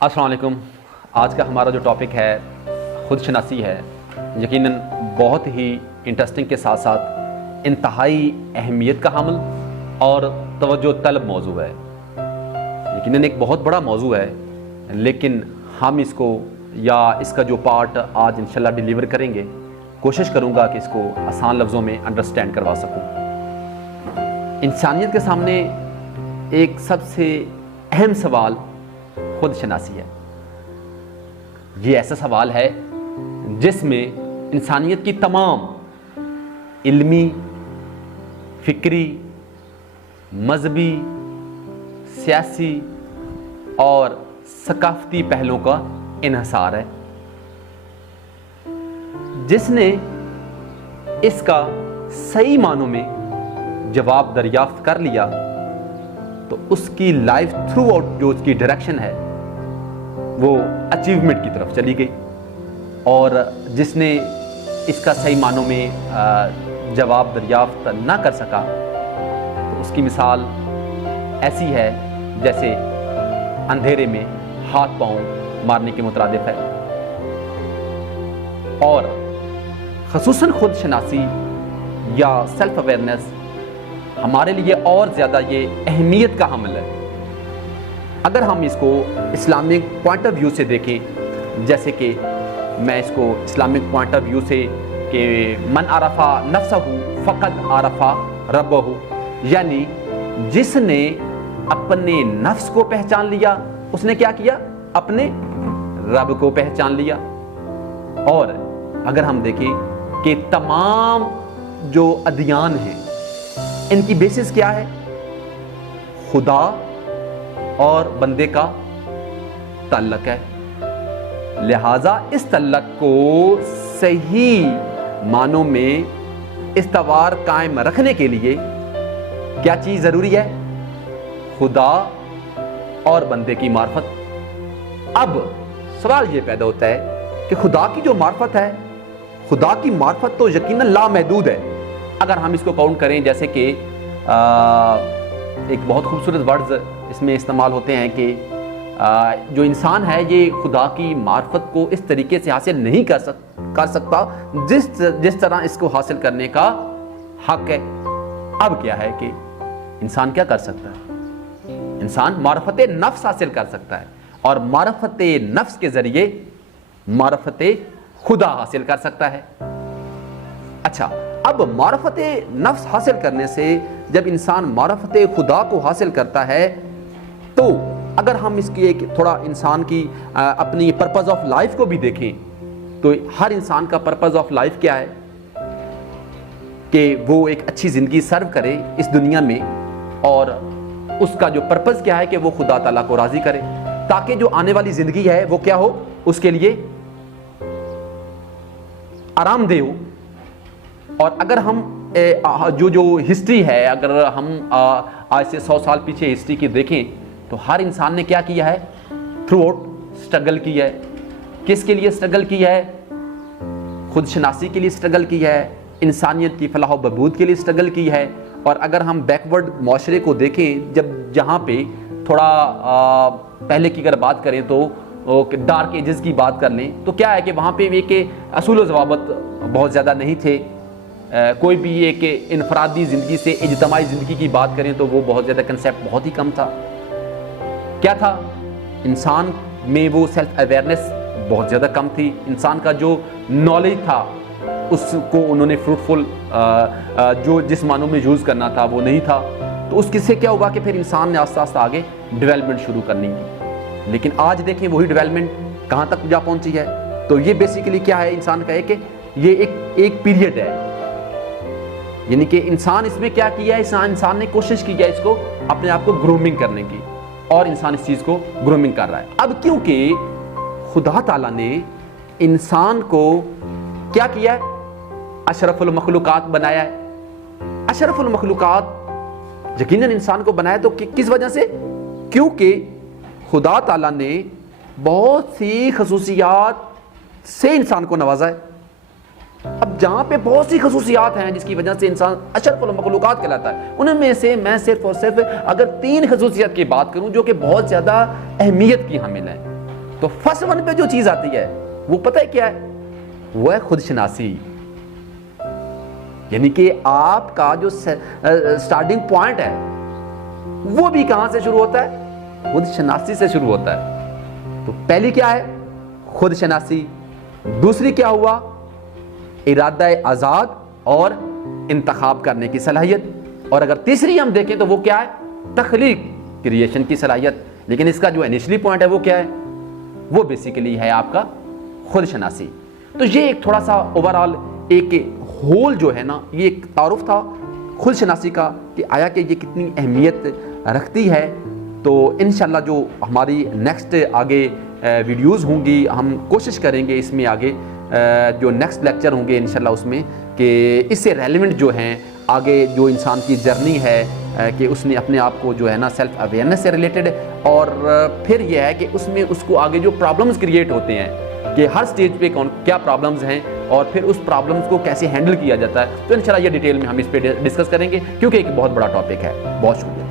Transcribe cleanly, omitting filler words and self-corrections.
السلام علیکم۔ آج کا ہمارا جو ٹاپک ہے خود شناسی ہے، یقیناً بہت ہی انٹرسٹنگ کے ساتھ ساتھ انتہائی اہمیت کا حامل اور توجہ طلب موضوع ہے۔ یقیناً ایک بہت بڑا موضوع ہے، لیکن ہم اس کو یا اس کا جو پارٹ آج انشاءاللہ ڈیلیور کریں گے، کوشش کروں گا کہ اس کو آسان لفظوں میں انڈرسٹینڈ کروا سکوں۔ انسانیت کے سامنے ایک سب سے اہم سوال خود شناسی ہے۔ یہ ایسا سوال ہے جس میں انسانیت کی تمام علمی، فکری، مذہبی، سیاسی اور ثقافتی پہلوؤں کا انحصار ہے۔ جس نے اس کا صحیح معنوں میں جواب دریافت کر لیا تو اس کی لائف تھرو آؤٹ جو اس کی ڈائریکشن ہے وہ اچیومنٹ کی طرف چلی گئی، اور جس نے اس کا صحیح معنوں میں جواب دریافت نہ کر سکا تو اس کی مثال ایسی ہے جیسے اندھیرے میں ہاتھ پاؤں مارنے کے مترادف ہے۔ اور خصوصاً خود شناسی یا سیلف اویئرنیس ہمارے لیے اور زیادہ یہ اہمیت کا حامل ہے اگر ہم اس کو اسلامک پوائنٹ آف ویو سے دیکھیں۔ جیسے کہ میں اس کو اسلامک پوائنٹ آف ویو سے کہ من عرفا نفسہ فقد عرفا ربہ، یعنی جس نے اپنے نفس کو پہچان لیا اس نے کیا کیا؟ اپنے رب کو پہچان لیا۔ اور اگر ہم دیکھیں کہ تمام جو ادیان ہیں ان کی بیسس کیا ہے؟ خدا اور بندے کا تعلق ہے۔ لہٰذا اس تعلق کو صحیح معنوں میں استوار قائم رکھنے کے لیے کیا چیز ضروری ہے؟ خدا اور بندے کی معرفت۔ اب سوال یہ پیدا ہوتا ہے کہ خدا کی جو معرفت ہے، خدا کی معرفت تو یقیناً لامحدود ہے۔ اگر ہم اس کو کاؤنٹ کریں، جیسے کہ ایک بہت خوبصورت ورڈز اس میں استعمال ہوتے ہیں کہ جو انسان ہے یہ خدا کی معرفت کو اس طریقے سے حاصل نہیں کر سکتا جس طرح اس کو حاصل کرنے کا حق ہے۔ اب کیا ہے کہ انسان کیا کر سکتا ہے؟ انسان معرفت نفس حاصل کر سکتا ہے، اور معرفت نفس کے ذریعے معرفت خدا حاصل کر سکتا ہے۔ اچھا، اب معرفت نفس حاصل کرنے سے جب انسان معرفت خدا کو حاصل کرتا ہے تو اگر ہم اس کی ایک تھوڑا انسان کی اپنی پرپز آف لائف کو بھی دیکھیں تو ہر انسان کا پرپز آف لائف کیا ہے؟ کہ وہ ایک اچھی زندگی سرو کرے اس دنیا میں، اور اس کا جو پرپز کیا ہے کہ وہ خدا تعالیٰ کو راضی کرے، تاکہ جو آنے والی زندگی ہے وہ کیا ہو؟ اس کے لیے آرام دہ ہو۔ اور اگر ہم جو ہسٹری ہے، اگر ہم آج سے 100 سال پیچھے ہسٹری کی دیکھیں تو ہر انسان نے کیا کیا ہے؟ تھرو آؤٹ اسٹرگل کی ہے۔ کس کے لیے اسٹرگل کی ہے؟ خود شناسی کے لیے اسٹرگل کی ہے، انسانیت کی فلاح و بہبود کے لیے اسٹرگل کی ہے۔ اور اگر ہم بیکورڈ معاشرے کو دیکھیں، جہاں پہ تھوڑا پہلے کی اگر بات کریں تو ڈارک ایجز کی بات کر لیں تو کیا ہے کہ وہاں پہ ایک اصول و ضوابط بہت زیادہ نہیں تھے۔ کوئی بھی ایک انفرادی زندگی سے اجتماعی زندگی کی بات کریں تو وہ بہت زیادہ کنسیپٹ بہت ہی کم تھا۔ کیا تھا؟ انسان میں وہ سیلف اویئرنیس بہت زیادہ کم تھی۔ انسان کا جو نالج تھا اس کو انہوں نے فروٹفل جو جس معنوں میں یوز کرنا تھا وہ نہیں تھا۔ تو اس سے کیا ہوگا کہ پھر انسان نے آہستہ آہستہ آگے ڈیولپمنٹ شروع کرنی ہے۔ لیکن آج دیکھیں وہی ڈیولپمنٹ کہاں تک جا پہنچی ہے۔ تو یہ بیسیکلی کیا ہے؟ انسان کا ہے کہ یہ ایک پیریڈ ہے، یعنی کہ انسان اس میں کیا کیا ہے؟ انسان نے کوشش کی ہے اس کو اپنے آپ کو گرومنگ کرنے کی، اور انسان اس چیز کو گرومنگ کر رہا ہے۔ اب کیونکہ خدا تعالیٰ نے انسان کو کیا کیا ہے؟ اشرف المخلوقات بنایا ہے۔ اشرف المخلوقات یقیناً انسان کو بنایا تو کس وجہ سے؟ کیونکہ خدا تعالیٰ نے بہت سی خصوصیات سے انسان کو نوازا ہے۔ اب جہاں پہ بہت سی خصوصیات ہیں جس کی وجہ سے انسان اشرف المخلوقات کہلاتا ہے، ان میں سے میں صرف اور صرف اگر 3 خصوصیت کی بات کروں جو کہ بہت زیادہ اہمیت کی حامل ہیں۔ تو فرسٹ ون پہ جو چیز آتی ہے وہ پتہ ہے کیا ہے؟ وہ ہے خود شناسی. یعنی کہ آپ کا جو سٹارٹنگ پوائنٹ ہے وہ بھی کہاں سے شروع ہوتا ہے؟ خود شناسی سے شروع ہوتا ہے. تو پہلی کیا ہے؟ خود شناسی. دوسری کیا ہوا؟ ارادہ آزاد اور انتخاب کرنے کی صلاحیت. اور اگر تیسری ہم دیکھیں تو وہ کیا ہے؟ تخلیق، کریشن کی صلاحیت. لیکن اس کا جو انیشلی پوائنٹ ہے وہ کیا ہے؟ وہ بیسیکلی ہے آپ کا خود شناسی. تو یہ ایک تھوڑا سا اوورآل ایک ہول جو ہے نا، یہ ایک تعارف تھا خود شناسی کا کہ آیا کہ یہ کتنی اہمیت رکھتی ہے. تو انشاءاللہ جو ہماری نیکسٹ آگے ویڈیوز ہوں گی، ہم کوشش کریں گے اس میں آگے جو نیکسٹ لیکچر ہوں گے انشاءاللہ اس میں کہ اس سے ریلیونٹ جو ہیں آگے جو انسان کی جرنی ہے کہ اس نے اپنے آپ کو جو ہے نا سیلف اویئرنیس سے ریلیٹڈ، اور پھر یہ ہے کہ اس میں اس کو آگے جو پرابلمز کریٹ ہوتے ہیں کہ ہر سٹیج پہ کیا پرابلمز ہیں اور پھر اس پرابلمز کو کیسے ہینڈل کیا جاتا ہے. تو انشاءاللہ یہ ڈیٹیل میں ہم اس پہ ڈسکس کریں گے کیونکہ ایک بہت بڑا ٹاپک ہے. بہت شکریہ.